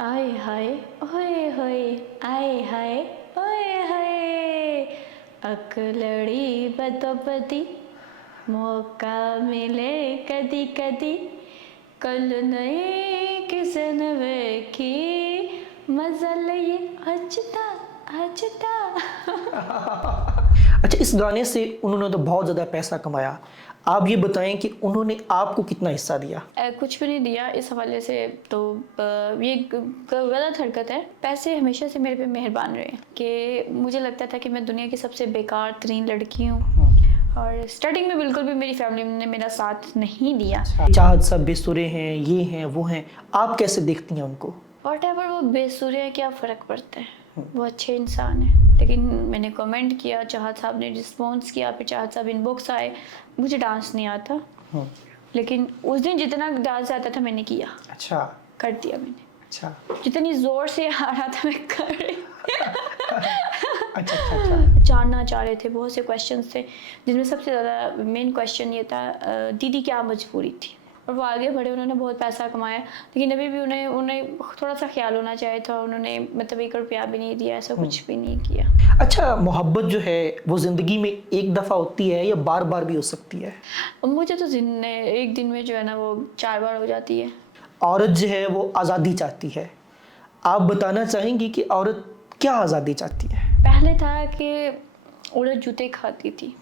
आए हाय ओए होए आए हाय ओए होए अकलड़ी बदोबदी मौका मिले कदी कदी कल नहीं किसे न वेखी मजा लइए अजदा अजदा। अच्छा, इस गाने से उन्होंने तो बहुत ज़्यादा पैसा कमाया। आप ये बताएं कि उन्होंने आपको कितना हिस्सा दिया? कुछ भी नहीं दिया इस हवाले से तो ये गलत हरकत है। पैसे हमेशा से मेरे पे मेहरबान रहे कि मुझे लगता था कि मैं दुनिया की सबसे बेकार तरीन लड़की हूँ और स्टार्टिंग में बिल्कुल भी मेरी फैमिली ने मेरा साथ नहीं दिया। चाहत सब बेसुरे हैं, ये हैं वो हैं, आप कैसे देखती हैं उनको? वॉट एवर वो बेसुरे हैं, क्या फ़र्क पड़ता है, वो अच्छे इंसान हैं। लेकिन मैंने कमेंट किया, चाहत साहब ने रिस्पॉन्स किया, फिर चाहत साहब इनबॉक्स आए। मुझे डांस नहीं आता लेकिन उस दिन जितना डांस आता था मैंने किया। अच्छा। कर दिया मैंने। अच्छा। जितनी जोर से आ रहा था मैं कर रही। अच्छा अच्छा अच्छा। जानना चाह रहे थे, बहुत से क्वेश्चंस थे जिनमें सबसे ज़्यादा मेन क्वेश्चन ये था दीदी क्या मजबूरी थी। और वो आगे बढ़े, उन्होंने बहुत पैसा कमाया लेकिन अभी भी उन्हें उन्हें थोड़ा सा ख्याल होना चाहिए था। उन्होंने मतलब 1 रुपया भी नहीं दिया, ऐसा कुछ भी नहीं किया। अच्छा, मोहब्बत जो है वो ज़िंदगी में एक दफ़ा होती है या बार बार भी हो सकती है? मुझे तो एक दिन में जो है ना वो 4 बार हो जाती है। औरत जो है वो आज़ादी चाहती है। आप बताना चाहेंगी कि औरत क्या आज़ादी चाहती है? पहले था कि औरत जूते खाती थी,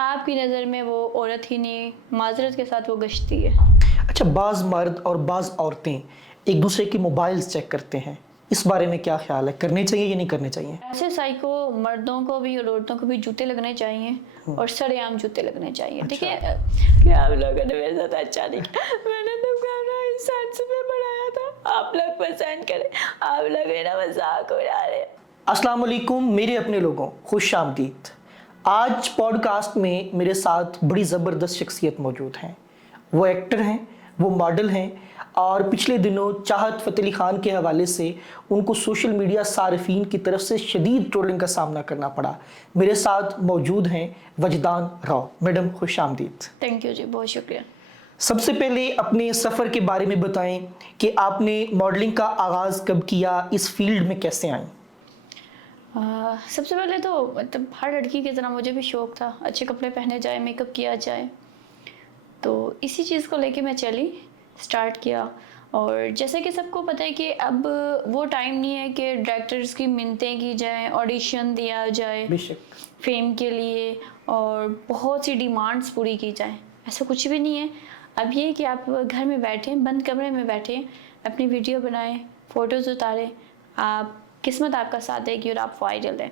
आपकी नज़र में वो औरत ही नहीं, माजरत के साथ वो गश्ती है। अच्छा, बाज़ मर्द और बाज़ औरतें एक दूसरे की मोबाइल्स चेक करते हैं, इस बारे में क्या ख्याल है? करने चाहिए या नहीं करने चाहिए? ऐसे साइको मर्दों को भी और औरतों को भी जूते लगने चाहिए और सरेआम जूते लगने चाहिए। अच्छा। देखिए कि आप लोगों ने मेरे साथ अच्छा नहीं किया। मैंने तो गाना इंसान से मैं बनाया था, आप लोग पसंद करें, आप लोग मेरा मजाक उड़ा रहे हैं। अस्सलाम वालेकुम मेरे अपने लोगों, खुश आमदीद। आज पॉडकास्ट में मेरे साथ बड़ी ज़बरदस्त शख्सियत मौजूद हैं। वो एक्टर हैं, वो मॉडल हैं और पिछले दिनों चाहत फ़तेह अली ख़ान के हवाले से उनको सोशल मीडिया सारिफीन की तरफ से शदीद ट्रोलिंग का सामना करना पड़ा। मेरे साथ मौजूद हैं वजदान राव। मैडम खुश आमदीद। थैंक यू जी, बहुत शुक्रिया। सबसे पहले अपने सफ़र के बारे में बताएं कि आपने मॉडलिंग का आगाज़ कब किया, इस फील्ड में कैसे आईं? सबसे पहले तो मतलब हर लड़की की तरह मुझे भी शौक था अच्छे कपड़े पहने जाए, मेकअप किया जाए, तो इसी चीज़ को लेके मैं चली, स्टार्ट किया। और जैसे कि सबको पता है कि अब वो टाइम नहीं है कि डायरेक्टर्स की मिन्नतें की जाएं, ऑडिशन दिया जाए बेशक। फेम के लिए और बहुत सी डिमांड्स पूरी की जाएं, ऐसा कुछ भी नहीं है। अब ये है कि आप घर में बैठें, बंद कमरे में बैठें, अपनी वीडियो बनाएं, फ़ोटोज़ उतारें, आप किस्मत आपका साथ देगी और आप वायरल हैं।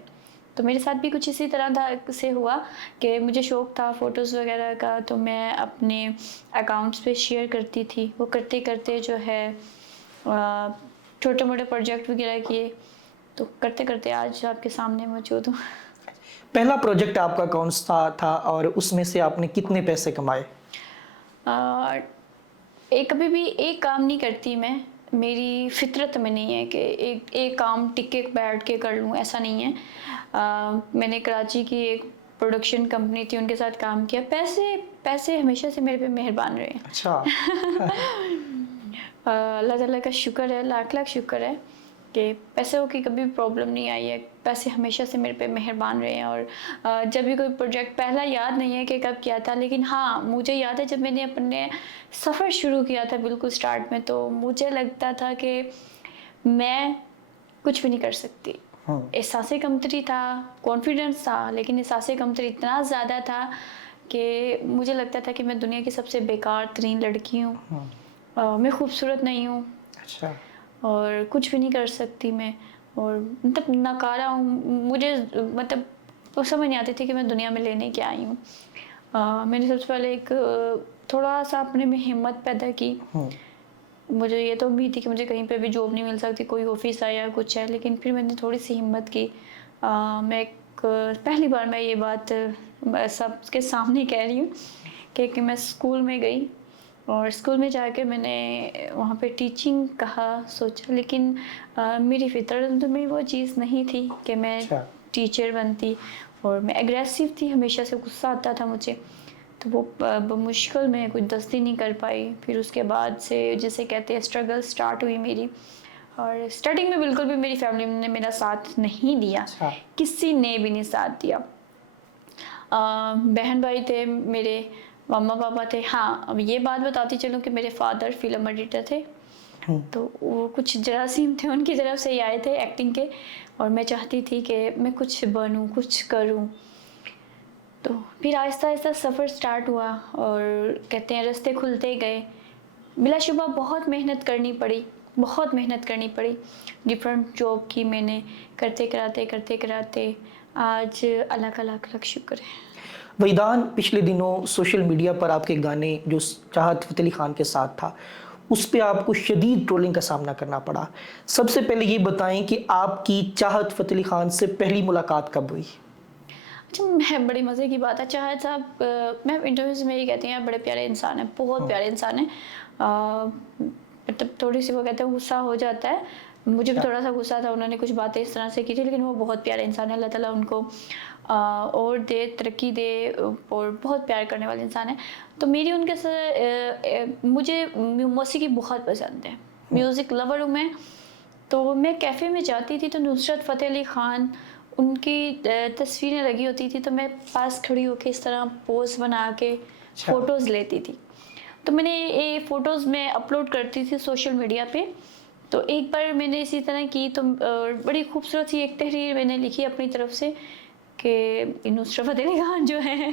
तो मेरे साथ भी कुछ इसी तरह था से हुआ कि मुझे शौक़ था फ़ोटोज़ वगैरह का, तो मैं अपने अकाउंट्स पे शेयर करती थी। वो करते करते जो है छोटे मोटे प्रोजेक्ट वगैरह किए, तो करते करते आज आपके सामने मौजूद हूँ। पहला प्रोजेक्ट आपका कौन सा था और उसमें से आपने कितने पैसे कमाए? एक कभी भी एक काम नहीं करती मैं, मेरी फितरत में नहीं है कि एक काम टिक के बैठ के कर लूँ, ऐसा नहीं है। मैंने कराची की एक प्रोडक्शन कंपनी थी, उनके साथ काम किया। पैसे पैसे हमेशा से मेरे पे मेहरबान रहे हैं। अच्छा। अल्लाह ताला का शुक्र है, लाख लाख शुक्र है कि पैसों की कभी प्रॉब्लम नहीं आई है। पैसे हमेशा से मेरे पे मेहरबान रहे हैं। और जब भी कोई प्रोजेक्ट, पहला याद नहीं है कि कब किया था, लेकिन हाँ मुझे याद है जब मैंने अपने सफ़र शुरू किया था बिल्कुल स्टार्ट में, तो मुझे लगता था कि मैं कुछ भी नहीं कर सकती। एहसास कमतरी था, कॉन्फिडेंस था, लेकिन एहसास कमतरी इतना ज़्यादा था कि मुझे लगता था कि मैं दुनिया की सबसे बेकार तरीन लड़की हूँ। मैं खूबसूरत नहीं हूँ। अच्छा। और कुछ भी नहीं कर सकती मैं, और मतलब नकारा हूँ। मुझे मतलब वो समझ नहीं आती थी कि मैं दुनिया में लेने क्या आई हूँ। मैंने सबसे पहले एक थोड़ा सा अपने में हिम्मत पैदा की। मुझे ये तो उम्मीद थी कि मुझे कहीं पे भी जॉब नहीं मिल सकती, कोई ऑफिस है या कुछ है, लेकिन फिर मैंने थोड़ी सी हिम्मत की। मैं एक पहली बार मैं ये बात सबके सामने कह रही हूँ कि मैं स्कूल में गई और स्कूल में जाके मैंने वहाँ पे टीचिंग कहा सोचा, लेकिन मेरी फितरत में वो चीज़ नहीं थी कि मैं टीचर बनती। और मैं एग्रेसिव थी, हमेशा से गुस्सा आता था मुझे, तो वो मुश्किल में कुछ 10 दिन नहीं कर पाई। फिर उसके बाद से जिसे कहते हैं स्ट्रगल स्टार्ट हुई मेरी। और स्टार्टिंग में बिल्कुल भी मेरी फैमिली ने मेरा साथ नहीं दिया, अच्छा। किसी ने भी नहीं साथ दिया। बहन भाई थे मेरे, मम्मा पापा थे। हाँ, अब ये बात बताती चलूँ कि मेरे फादर फिल्म एडिटर थे, तो वो कुछ जरासीम थे उनकी तरफ से ही आए थे एक्टिंग के, और मैं चाहती थी कि मैं कुछ बनूं, कुछ करूं। तो फिर आहिस्ता आहिस्ता सफ़र स्टार्ट हुआ और कहते हैं रास्ते खुलते गए। बिलाशुबा बहुत मेहनत करनी पड़ी, बहुत मेहनत करनी पड़ी। डिफरेंट जॉब की मैंने, करते कराते आज अल्लाह का लाख लाख शुक्र है। वहीदान, पिछले दिनों सोशल मीडिया पर आपके गाने जो चाहत फ़तेह अली खान के साथ था, उस पे आपको शदीद ट्रोलिंग का सामना करना पड़ा। सबसे पहले ये बताएं कि आपकी चाहत फ़तेह अली खान से पहली मुलाकात कब हुई? अच्छा, मैं बड़ी मज़े की बात है, चाहत साहब मैं इंटरव्यूज़ में ये कहती हैं बड़े प्यारे इंसान हैं, बहुत प्यारे इंसान हैं। मतलब थोड़ी सी वो कहते हैं गुस्सा हो जाता है, मुझे भी थोड़ा सा गुस्सा था, उन्होंने कुछ बातें इस तरह से की थी, लेकिन वो बहुत प्यारे इंसान है। अल्लाह ताला उनको और दे, तरक्की दे, और बहुत प्यार करने वाले इंसान है। तो मेरी उनके साथ मुझे मौसीकी बहुत पसंद है, म्यूज़िक लवर हूँ मैं। तो मैं कैफ़े में जाती थी तो नुसरत फ़तेह अली ख़ान उनकी तस्वीरें लगी होती थी, तो मैं पास खड़ी होकर इस तरह पोज बना के फ़ोटोज़ लेती थी। तो मैंने ये फ़ोटोज़ मैं अपलोड करती थी सोशल मीडिया पे। तो एक बार मैंने इसी तरह की, तो बड़ी खूबसूरत सी एक तहरीर मैंने लिखी अपनी तरफ से कि नुसरत फ़तेह अली खान जो है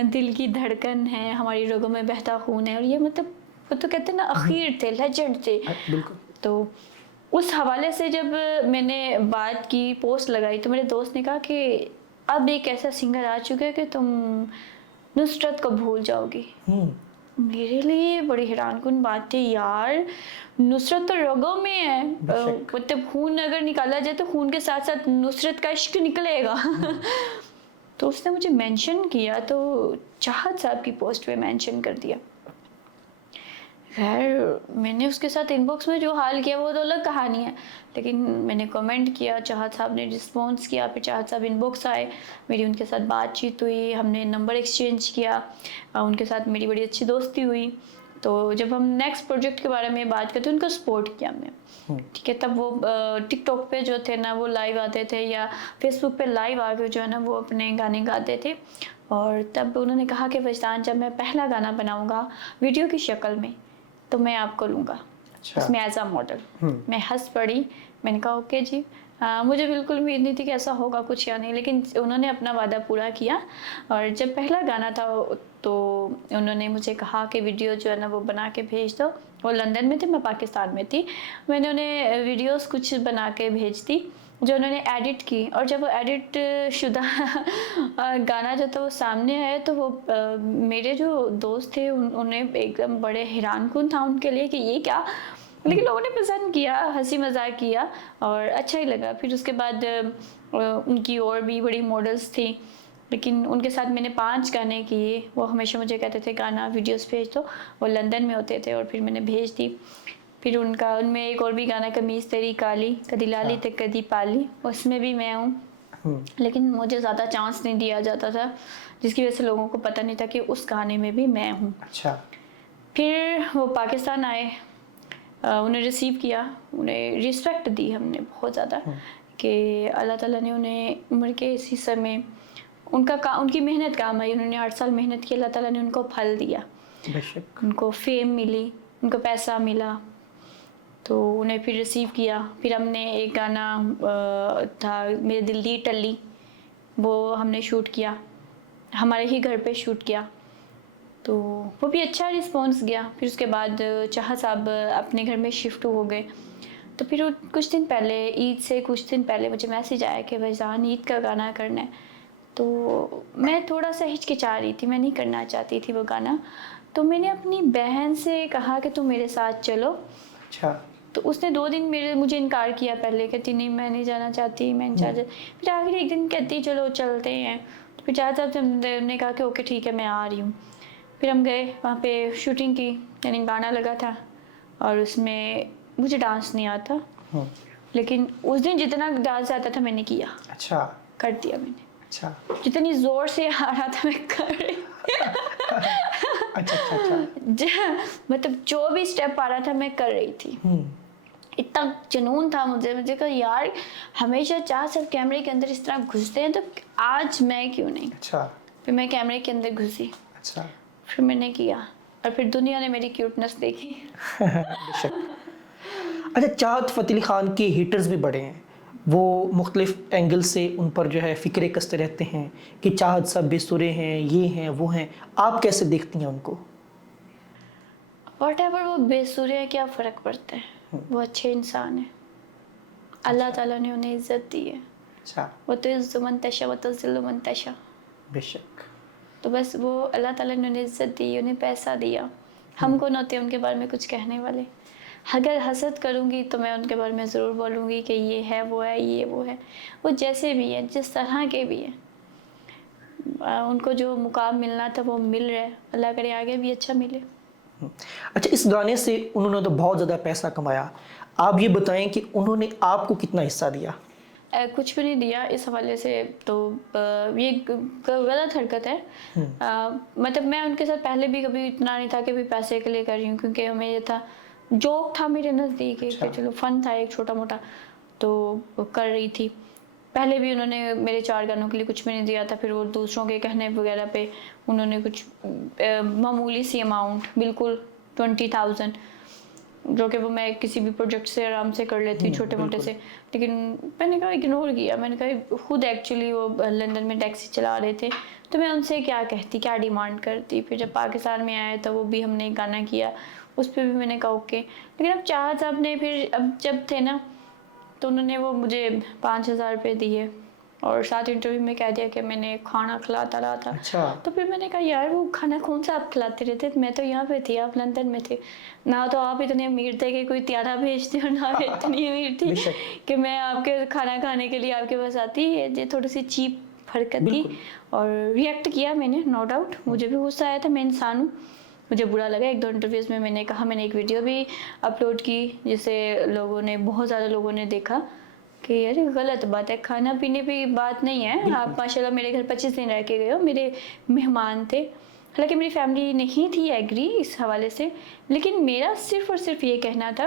दिल की धड़कन है, हमारी रगों में बहता खून है। और ये मतलब वो तो कहते हैं ना अखीर थे, लेजेंड थे। बिल्कुल। तो उस हवाले से जब मैंने बात की, पोस्ट लगाई, तो मेरे दोस्त ने कहा कि अब एक ऐसा सिंगर आ चुका है कि तुम नुसरत को भूल जाओगी। मेरे लिए बड़ी हैरानकुन बात थी यार, नुसरत तो रगों में है, मतलब खून अगर निकाला जाए तो खून के साथ साथ नुसरत का इश्क निकलेगा। तो उसने मुझे मेंशन किया, तो चाहत साहब की पोस्ट पे मेंशन कर दिया। खैर मैंने उसके साथ इनबॉक्स में जो हाल किया वो तो अलग कहानी है, लेकिन मैंने कमेंट किया, चाहत साहब ने रिस्पॉन्स किया, फिर चाहत साहब इनबॉक्स आए, मेरी उनके साथ बातचीत हुई, हमने नंबर एक्सचेंज किया, उनके साथ मेरी बड़ी अच्छी दोस्ती हुई। तो जब हम नेक्स्ट प्रोजेक्ट के बारे में बात करते उनको सपोर्ट किया हमने, ठीक है। तब वो टिकटॉक पे जो थे ना वो लाइव आते थे, या फेसबुक पे लाइव आके जो है ना वो अपने गाने गाते थे। और तब उन्होंने कहा कि वजदान, जब मैं पहला गाना बनाऊँगा वीडियो की शक्ल में तो मैं आपको लूँगा। अच्छा। उसमें एज अ मॉडल। मैं हंस पड़ी, मैंने कहा ओके जी। मुझे बिल्कुल उम्मीद नहीं थी कि ऐसा होगा कुछ या नहीं, लेकिन उन्होंने अपना वादा पूरा किया। और जब पहला गाना था तो उन्होंने मुझे कहा कि वीडियो जो है ना वो बना के भेज दो। वो लंदन में थे, मैं पाकिस्तान में थी। मैंने उन्हें वीडियोस कुछ बना के भेज दी जो उन्होंने एडिट की, और जब वो एडिट शुदा गाना जो था वो सामने आया तो वो मेरे जो दोस्त थे उन्हें एकदम बड़े हैरानकुन था उनके लिए कि ये क्या, लेकिन लोगों ने पसंद किया, हंसी मजाक किया और अच्छा ही लगा। फिर उसके बाद उनकी और भी बड़ी मॉडल्स थी, लेकिन उनके साथ मैंने 5 गाने किए। वो हमेशा मुझे कहते थे गाना वीडियोस भेज दो, वो लंदन में होते थे, और फिर मैंने भेज दी। फिर उनमें एक और भी गाना कमीज़ तेरी काली कदी लाली ते कदी पाली, उसमें भी मैं हूँ, लेकिन मुझे ज़्यादा चांस नहीं दिया जाता था, जिसकी वजह से लोगों को पता नहीं था कि उस गाने में भी मैं हूँ। अच्छा। फिर वो पाकिस्तान आए, उन्हें रिसीव किया, उन्हें रिस्पेक्ट दी हमने बहुत ज़्यादा कि अल्लाह ताला ने उन्हें उम्र के इसी समय उनकी मेहनत काम आई। उन्होंने 8 साल मेहनत की, अल्लाह ताला ने उनको फल दिया, उनको फेम मिली, उनको पैसा मिला, तो उन्हें फिर रिसीव किया। फिर हमने एक गाना था मेरे दिल दी टल्ली, वो हमने शूट किया, हमारे ही घर पे शूट किया, तो वो भी अच्छा रिस्पॉन्स गया। फिर उसके बाद चाहत साहब अपने घर में शिफ्ट हो गए। तो फिर कुछ दिन पहले, ईद से कुछ दिन पहले मुझे मैसेज आया कि वजदान ईद का गाना करना है। तो मैं थोड़ा सा हिचकिचा रही थी, मैं नहीं करना चाहती थी वो गाना। तो मैंने अपनी बहन से कहा कि तुम मेरे साथ चलो। अच्छा। तो उसने 2 दिन मुझे इनकार किया, पहले कहती नहीं मैं नहीं जाना चाहती, मैं नहीं चाहती। फिर आखिर एक दिन कहती चलो चलते हैं। तो फिर चाहता हमने कहा कि ओके ठीक है मैं आ रही हूँ। फिर हम गए वहाँ पे, शूटिंग की, यानी गाना लगा था, और उसमें मुझे डांस नहीं आता, लेकिन उस दिन जितना डांस आता था मैंने किया। अच्छा। कर दिया मैंने। अच्छा। जितनी जोर से आ रहा था मैं कर रही। अच्छा। मतलब जो भी स्टेप आ रहा था मैं कर रही थी, इतना जुनून था मुझे कहा यार हमेशा चाह सब कैमरे के अंदर इस तरह घुसते हैं, तो आज मैं क्यों नहीं। अच्छा। फिर मैं कैमरे के अंदर घुसी, अच्छा। फिर मैंने किया, और फिर दुनिया ने मेरी क्यूटनेस देखी। बेशक। अच्छा, चाहत फ़तेह अली ख़ान के हेटर्स भी बड़े हैं, वो मुख्तलिफ एंगल से उन पर जो है फ़िक्रे कसते रहते हैं कि चाहत सब बेसुरे हैं, ये हैं वो हैं, आप कैसे देखती हैं उनको? वट एवर वो बेसुरे हैं, क्या फ़र्क पड़ता है, वो अच्छे इंसान हैं, अल्लाह ताला ने उन्हें इज़्ज़त दी है। अच्छा। वो तो इज़्ज़ु मन तशा व तुज़िल्लु मन तशा, बेशक। तो बस वो अल्लाह ताला ने उन्हें इज़्ज़त दी, उन्हें पैसा दिया, हम कौन होते हैं उनके बारे में कुछ कहने वाले। अगर हसद करूँगी तो मैं उनके बारे में ज़रूर बोलूँगी कि ये है, वो है, ये वो है। वो जैसे भी हैं, जिस तरह के भी हैं, उनको जो मुकाम मिलना था वो मिल रहा है, अल्लाह करे आगे भी अच्छा मिले। अच्छा, इस गाने से उन्होंने तो बहुत ज़्यादा पैसा कमाया, आप ये बताएं कि उन्होंने आपको कितना हिस्सा दिया? कुछ भी नहीं दिया इस हवाले से, तो ये गलत हरकत है। मतलब मैं उनके साथ पहले भी कभी इतना नहीं था कि भी पैसे के लिए कर रही हूँ, क्योंकि हमें ये था, जोक था मेरे नज़दीक अच्छा। कि चलो फन था एक छोटा मोटा, तो वो कर रही थी। पहले भी उन्होंने मेरे 4 गानों के लिए कुछ भी नहीं दिया था, फिर वो दूसरों के कहने वगैरह पे उन्होंने कुछ मामूली सी अमाउंट, बिल्कुल 20,000, जो कि वो मैं किसी भी प्रोजेक्ट से आराम से कर लेती हूँ, छोटे मोटे बिल्कुल। से। लेकिन मैंने कहा इग्नोर किया, मैंने कहा खुद एक्चुअली वो लंदन में टैक्सी चला रहे थे, तो मैं उनसे क्या कहती, क्या डिमांड करती। फिर जब पाकिस्तान में आया तो वो भी हमने एक गाना किया, उस पर भी मैंने कहा ओके। लेकिन अब चाहत साहब ने फिर अब जब थे ना, तो उन्होंने वो मुझे 5,000 रुपये दिए, और साथ इंटरव्यू में कह दिया कि मैंने खाना खिलाता रहा था। अच्छा। तो फिर मैंने कहा यार वो खाना कौन सा आप खिलाते रहते, मैं तो यहाँ पे थी, आप लंदन में थे ना, तो आप इतने अमीर थे कि कोई त्यारा भेजते, और ना मैं इतनी अमीर थी बेशक। कि मैं आपके खाना खाने के लिए आपके पास आती। ये थोड़ी सी चीप हरकत थी, बिल्कुल। और रिएक्ट किया मैंने, नो डाउट मुझे भी गुस्सा आया था, मैं इंसान हूँ, मुझे बुरा लगा। 1-2 इंटरव्यूज़ में मैंने कहा, मैंने एक वीडियो भी अपलोड की जिसे लोगों ने, बहुत ज़्यादा लोगों ने देखा कि यार गलत बात है, खाना पीने पे बात नहीं है। आप माशाल्लाह मेरे घर 25 दिन रह के गए हो, मेरे मेहमान थे, हालांकि मेरी फैमिली नहीं थी एग्री इस हवाले से, लेकिन मेरा सिर्फ और सिर्फ ये कहना था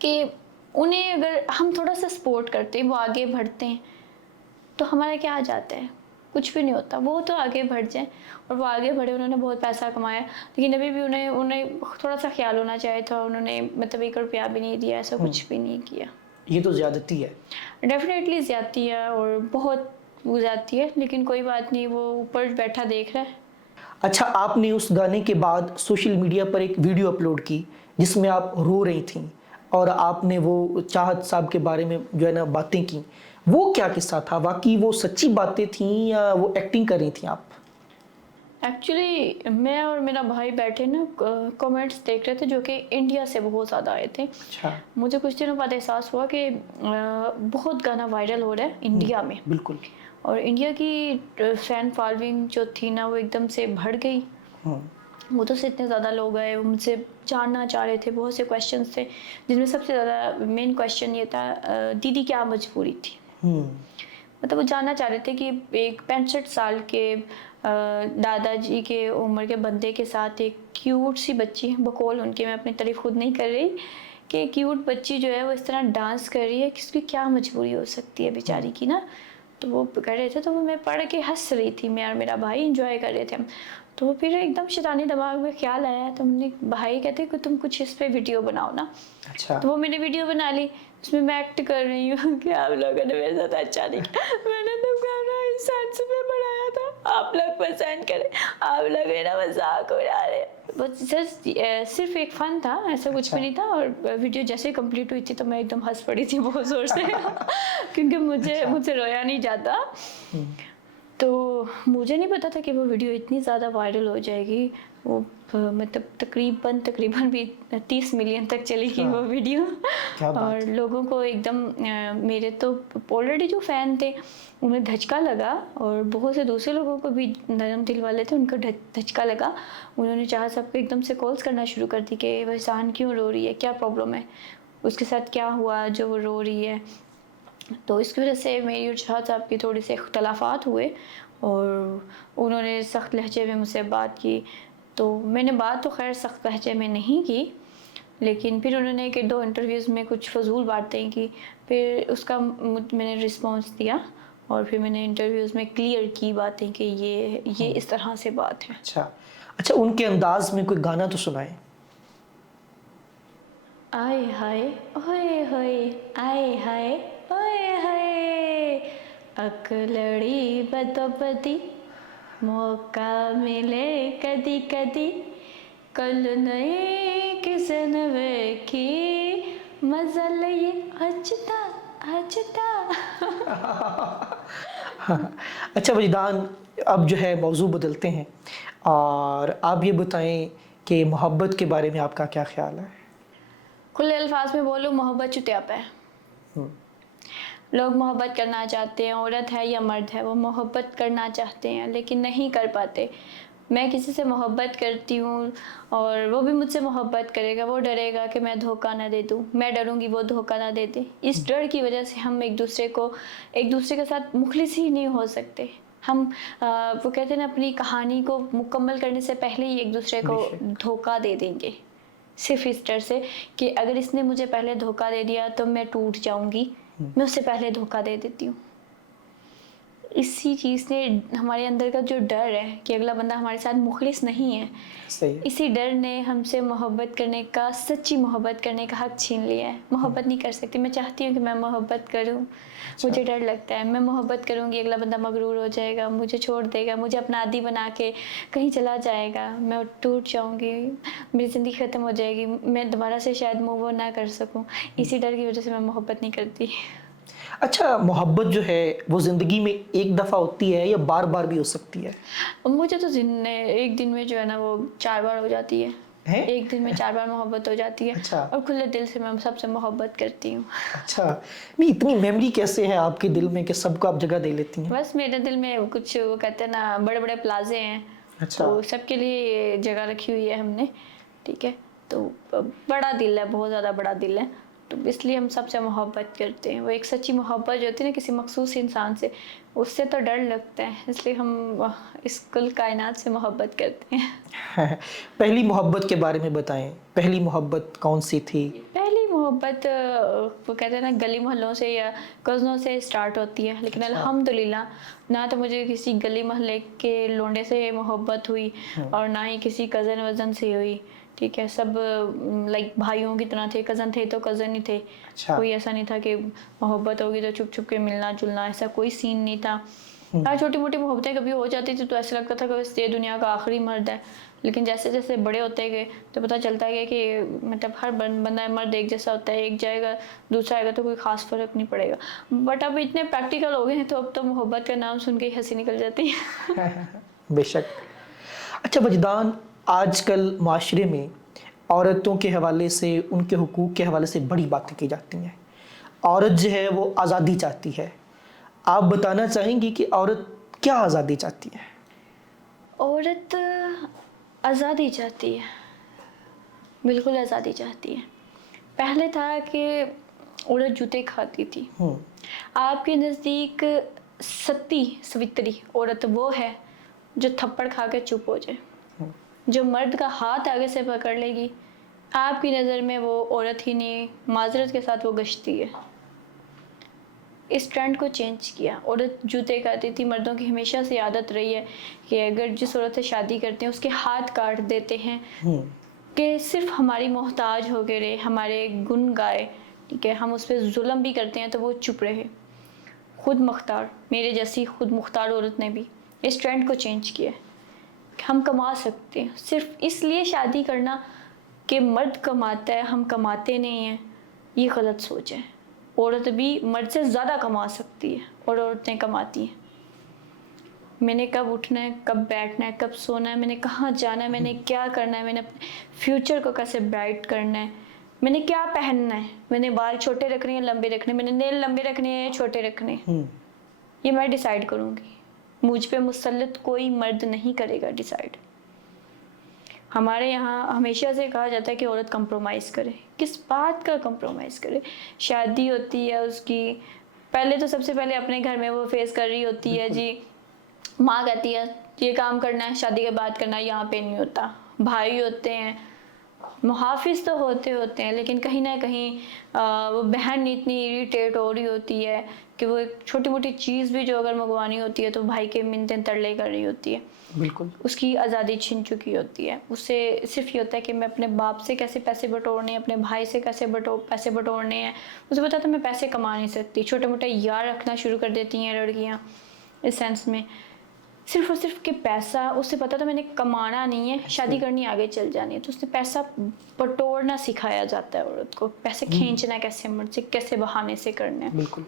कि उन्हें अगर हम थोड़ा सा सपोर्ट करते हैं, वो आगे बढ़ते हैं, तो हमारा क्या आ जाता है, कुछ भी नहीं होता। वो तो आगे बढ़ जाए, और वो आगे बढ़े, उन्होंने बहुत पैसा कमाया, लेकिन अभी भी उन्हें थोड़ा सा ख्याल होना चाहिए था। उन्होंने मतलब 1 रुपया भी नहीं दिया, ऐसा कुछ भी नहीं किया। ये तो ज़्यादती है। डेफिनेटली ज़्यादती है, और बहुत वो ज़्यादती है, लेकिन कोई बात नहीं, वो ऊपर बैठा देख रहा है। अच्छा, आपने उस गाने के बाद सोशल मीडिया पर एक वीडियो अपलोड की जिसमें आप रो रही थीं और आपने वो चाहत साहब के बारे में जो है ना बातें की, वो क्या किस्सा था? वाकई वो सच्ची बातें थीं या वो एक्टिंग कर रही थीं आप? एक्चुअली मैं और मेरा भाई बैठे ना कमेंट्स देख रहे थे, जो कि इंडिया से बहुत ज़्यादा आए थे। अच्छा। मुझे कुछ दिनों बाद एहसास हुआ कि बहुत गाना वायरल हो रहा है इंडिया में, बिल्कुल। और इंडिया की फ़ैन फॉलोइंग जो थी ना, वो एकदम से बढ़ गई। वो तो से इतने ज़्यादा लोग आए, वो मुझसे जानना चाह रहे थे, बहुत से क्वेश्चंस थे, जिनमें सबसे ज़्यादा मेन क्वेश्चन ये था, दीदी क्या मजबूरी थी। मतलब वो जानना चाह रहे थे कि एक 65 साल के दादाजी के उम्र के बंदे के साथ एक क्यूट सी बच्ची, बकौल उनकी, मैं अपनी तारीफ खुद नहीं कर रही, कि क्यूट बच्ची जो है वो इस तरह डांस कर रही है, कि उसकी क्या मजबूरी हो सकती है बेचारी की ना। तो वो कर रहे थे, तो वो मैं पढ़ के हंस रही थी, मैं और मेरा भाई इंजॉय कर रहे थे हम। तो फिर एकदम शैतानी दिमाग में ख्याल आया, तो हमने, भाई कहते कि तुम कुछ इस पे वीडियो बनाओ ना। अच्छा। तो वो मैंने वीडियो बना ली, उसमें मैं एक्ट कर रही हूँ कि आप लोगों ने मेरे साथ अच्छा नहीं किया, मैंने तो गाना इंसान से मैं बनाया था, आप लोग पसंद करें, आप लोग मेरा मजाक उड़ा रहे। बस जस्ट सिर्फ एक फन था, ऐसा कुछ भी नहीं था। और वीडियो जैसे कंप्लीट हुई थी तो मैं एकदम हंस पड़ी थी बहुत ज़ोर से क्योंकि मुझसे रोया नहीं जाता। तो मुझे नहीं पता था कि वो वीडियो इतनी ज़्यादा वायरल हो जाएगी। वो मतलब तकरीबन भी 30 मिलियन तक चली गई वो वीडियो। क्या बात और लोगों को एकदम मेरे तो ऑलरेडी जो फ़ैन थे उन्हें धचका लगा, और बहुत से दूसरे लोगों को भी नरम दिल वाले थे, उनको धचका लगा। उन्होंने चाहा सबको एकदम से कॉल्स करना शुरू कर दी कि वह जान क्यों रो रही है, क्या प्रॉब्लम है, उसके साथ क्या हुआ जो वो रो रही है। तो इसकी वजह से मेरी और शाहद साहब की थोड़ी से इख्तलाफात हुए, और उन्होंने सख्त लहजे में मुझसे बात की। तो मैंने बात तो खैर सख्त लहजे में नहीं की, लेकिन फिर उन्होंने कि 2 इंटरव्यूज़ में कुछ फ़ज़ूल बातें की, फिर उसका मैंने रिस्पॉन्स दिया और फिर मैंने इंटरव्यूज़ में क्लियर की बातें कि ये इस तरह से बात है। अच्छा, अच्छा उनके अंदाज में कोई गाना तो सुनाएं। आए हाय ओए होए, आए हाय ओए होए, अकलड़ी बदोबदी, मौका मिले कदी कदी, कल नई किसन वेखी, मजा लइए अजदा अजदा। अच्छा वजदान, अब जो है मौजू बदलते हैं और आप ये बताएं कि मोहब्बत के बारे में आपका क्या ख्याल है? खुले अल्फाज में बोलूँ, मोहब्बत चुतियापा है। हम्म, लोग मोहब्बत करना चाहते हैं, औरत है या मर्द है, वो मोहब्बत करना चाहते हैं लेकिन नहीं कर पाते। मैं किसी से मोहब्बत करती हूँ और वो भी मुझसे मोहब्बत करेगा, वो डरेगा कि मैं धोखा ना दे दूँ, मैं डरूँगी वो धोखा ना दे दे। इस डर की वजह से हम एक दूसरे के साथ मुखलिस ही नहीं हो सकते। हम वो कहते हैं ना, अपनी कहानी को मुकम्मल करने से पहले ही एक दूसरे को बेशक। धोखा दे देंगे, सिर्फ इस डर से कि अगर इसने मुझे पहले धोखा दे दिया तो मैं टूट जाऊंगी, मैं उससे पहले धोखा दे देती हूँ। इसी चीज़ ने हमारे अंदर का जो डर है कि अगला बंदा हमारे साथ मुखलिस नहीं है, सही है। इसी डर ने हमसे मोहब्बत करने का, सच्ची मोहब्बत करने का हक छीन लिया है। मोहब्बत नहीं कर सकती। मैं चाहती हूँ कि मैं मोहब्बत करूँ, मुझे डर लगता है मैं मोहब्बत करूँगी अगला बंदा मगरूर हो जाएगा, मुझे छोड़ देगा, मुझे अपना आदी बना के कहीं चला जाएगा, मैं टूट जाऊँगी, मेरी ज़िंदगी ख़त्म हो जाएगी, मैं दोबारा से शायद मूव ऑन ना कर सकूँ। इसी डर की वजह से मैं मोहब्बत नहीं करती। अच्छा मोहब्बत जो है वो ज़िंदगी में एक दफ़ा होती है या बार-बार भी हो सकती है? मुझे तो एक दिन में जो है ना वो 4 बार हो जाती है। हैं? एक दिन में 4 बार मोहब्बत हो जाती है अच्छा, और खुले दिल से मैं सबसे मोहब्बत करती हूँ। अच्छा। नहीं इतनी मेमोरी कैसे है आपके दिल में कि सबको आप जगह दे लेती हैं? बस मेरे दिल में कुछ वो कहते हैं ना, बड़े-बड़े प्लाज़े हैं, अच्छा, तो सबके लिए जगह रखी हुई है हमने, ठीक है? तो बड़ा दिल है, बहुत ज़्यादा बड़ा दिल है, तो इसलिए हम सबसे मोहब्बत करते हैं। वो एक सच्ची मोहब्बत जो होती है ना किसी मख़सूस इंसान से, उससे तो डर लगता है, इसलिए हम इस कुल कायनात से मोहब्बत करते हैं। पहली मोहब्बत के बारे में बताएँ। पहली मोहब्बत कौन-सी थी? पहली मोहब्बत वो कहते हैं ना गली मोहल्लों से या कज़नों से स्टार्ट होती है, लेकिन अच्छा। अल्हम्दुलिल्लाह ना तो मुझे किसी गली मोहल्ले के लोंडे से मोहब्बत हुई और ना ही किसी कज़न वज़न से हुई, ठीक है? सब लाइक भाइयों की तरह थे, कज़न थे तो कज़न ही थे। अच्छा। कोई ऐसा नहीं था कि मोहब्बत होगी तो छुप छुप के मिलना जुलना, ऐसा कोई सीन नहीं था। हाँ, छोटी मोटी मोहब्बतें कभी हो जाती थी तो ऐसा लगता था कि बस ये दुनिया का आखिरी मर्द है, लेकिन जैसे जैसे बड़े होते गए तो पता चलता गया कि मतलब हर बंदा मर्द एक जैसा होता है, एक जाएगा दूसरा आएगा तो कोई ख़ास फ़र्क नहीं पड़ेगा। बट अब इतने प्रैक्टिकल हो गए हैं तो अब तो मोहब्बत का नाम सुन के ही हंसी निकल जाती है। बेशक। अच्छा वजदान, आजकल माशरे में औरतों के हवाले से, उनके हुकूक के हवाले से बड़ी बातें की जाती हैं। औरत जो है वो आज़ादी चाहती है। आप बताना चाहेंगी कि औरत क्या आज़ादी चाहती है? औरत आज़ादी चाहती है, बिल्कुल आज़ादी चाहती है। पहले था कि औरत जूते खाती थी, हुँ, आपके नज़दीक सती सवित्री औरत वो है जो थप्पड़ खा के चुप हो जाए, हुँ। जो मर्द का हाथ आगे से पकड़ लेगी, आपकी नज़र में वो औरत ही नहीं, माज़रत के साथ वो गश्ती है। इस ट्रेंड को चेंज किया। औरत जूते खाती थी, मर्दों की हमेशा से आदत रही है कि अगर जिस औरत से शादी करते हैं उसके हाथ काट देते हैं हुँ, कि सिर्फ हमारी मोहताज हो के रहे, हमारे गुण गाए, ठीक है? हम उस पे ज़ुल्म भी करते हैं तो वो चुप रहे। खुद मुख्तार, मेरे जैसी खुद मुख्तार औरत ने भी इस ट्रेंड को चेंज किया है। हम कमा सकते हैं, सिर्फ इसलिए शादी करना कि मर्द कमाता है, हम कमाते नहीं हैं, ये गलत सोच है। औरत भी मर्द से ज़्यादा कमा सकती है और औरतें कमाती हैं। मैंने कब उठना है, कब बैठना है, कब सोना है, मैंने कहाँ जाना है, मैंने क्या करना है, मैंने अपने फ्यूचर को कैसे ब्राइट करना है, मैंने क्या पहनना है, मैंने बाल छोटे रखने हैं लंबे रखने, मैंने नेल लंबे रखने हैं छोटे रखने, हुँ। ये मैं डिसाइड करूँगी। मुझ पे मुसल्लत कोई मर्द नहीं करेगा डिसाइड। हमारे यहाँ हमेशा से कहा जाता है कि औरत कंप्रोमाइज़ करे। किस बात का कंप्रोमाइज़ करे? शादी होती है उसकी, पहले तो सबसे पहले अपने घर में वो फेस कर रही होती है बिल्कुल। जी, माँ कहती है ये काम करना है, शादी के बाद करना है, यहाँ पे नहीं होता। भाई होते हैं, मुहाफिज तो होते होते हैं, लेकिन कहीं ना कहीं वो बहन इतनी इरिटेट हो रही होती है कि वो एक छोटी मोटी चीज़ भी जो अगर मंगवानी होती है तो भाई के मिन्नतें तरले कर रही होती है। बिल्कुल। उसकी आज़ादी छिन चुकी होती है। उससे सिर्फ ये होता है कि मैं अपने बाप से कैसे पैसे बटोरने हैं, अपने भाई से कैसे पैसे बटोरने हैं। उसे पता था मैं पैसे कमा नहीं सकती। छोटे मोटे यार रखना शुरू कर देती हैं लड़कियाँ इस सेंस में, सिर्फ और सिर्फ कि पैसा। उससे पता था मैंने कमाना नहीं है, शादी करनी आगे चल जानी है। तो उसने पैसा बटोरना सिखाया जाता है औरत को, पैसे खींचना कैसे, मर्जी कैसे बहाने से करना है। बिल्कुल।